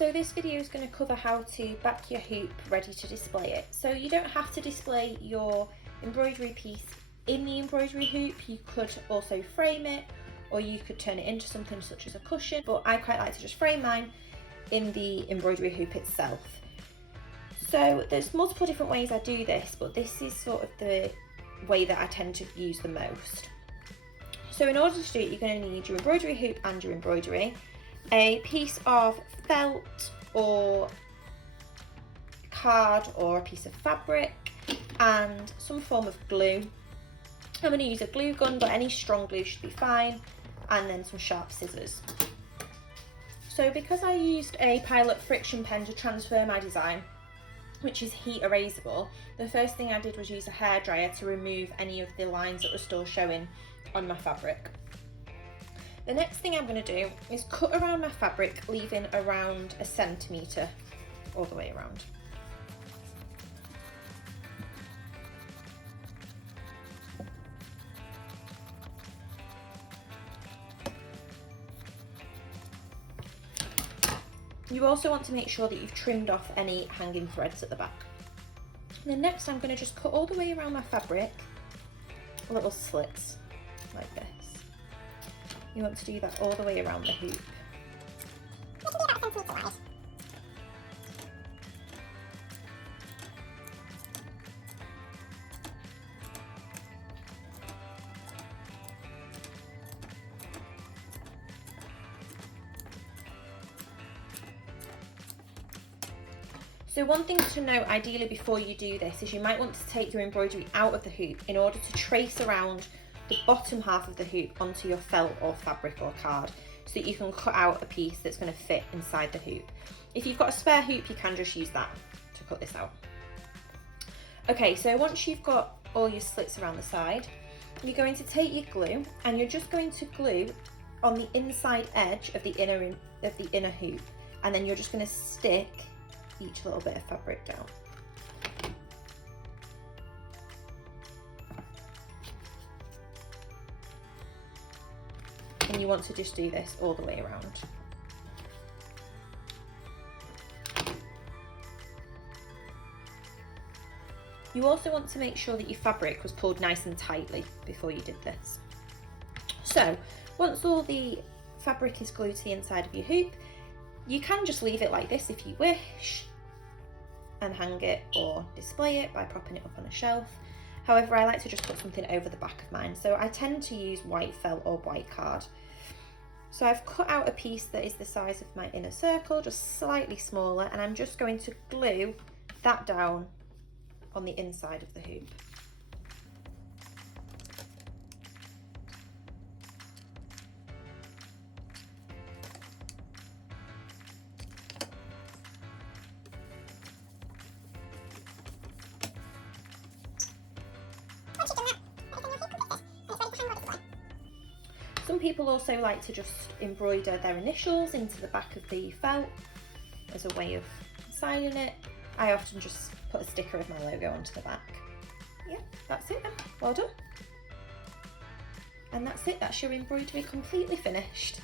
So this video is going to cover how to back your hoop ready to display it. So you don't have to display your embroidery piece in the embroidery hoop. You could also frame it, or you could turn it into something such as a cushion, but I quite like to just frame mine in the embroidery hoop itself. So there's multiple different ways I do this, but this is sort of the way that I tend to use the most. So in order to do it, you're going to need your embroidery hoop and your embroidery, a piece of felt or card or a piece of fabric, and some form of glue. I'm going to use a glue gun, but any strong glue should be fine, and then some sharp scissors. So because I used a Pilot friction pen to transfer my design, which is heat erasable, the first thing I did was use a hairdryer to remove any of the lines that were still showing on my fabric. The next thing I'm going to do is cut around my fabric, leaving around 1 centimetre all the way around. You also want to make sure that you've trimmed off any hanging threads at the back. And then next I'm going to just cut all the way around my fabric, little slits like this. You want to do that all the way around the hoop. So one thing to note ideally before you do this is you might want to take your embroidery out of the hoop in order to trace around the bottom half of the hoop onto your felt or fabric or card, so that you can cut out a piece that's going to fit inside the hoop. If you've got a spare hoop, you can just use that to cut this out. Okay, so once you've got all your slits around the side, you're going to take your glue and you're just going to glue on the inside edge of the inner hoop, and then you're just going to stick each little bit of fabric down. And you want to just do this all the way around. You also want to make sure that your fabric was pulled nice and tightly before you did this. So once all the fabric is glued to the inside of your hoop, you can just leave it like this if you wish and hang it or display it by propping it up on a shelf. However, I like to just put something over the back of mine, so I tend to use white felt or white card. So I've cut out a piece that is the size of my inner circle, just slightly smaller, and I'm just going to glue that down on the inside of the hoop. Some people also like to just embroider their initials into the back of the felt as a way of signing it. I often just put a sticker of my logo onto the back. Yeah, that's it then. Well done. And that's it, that's your embroidery completely finished.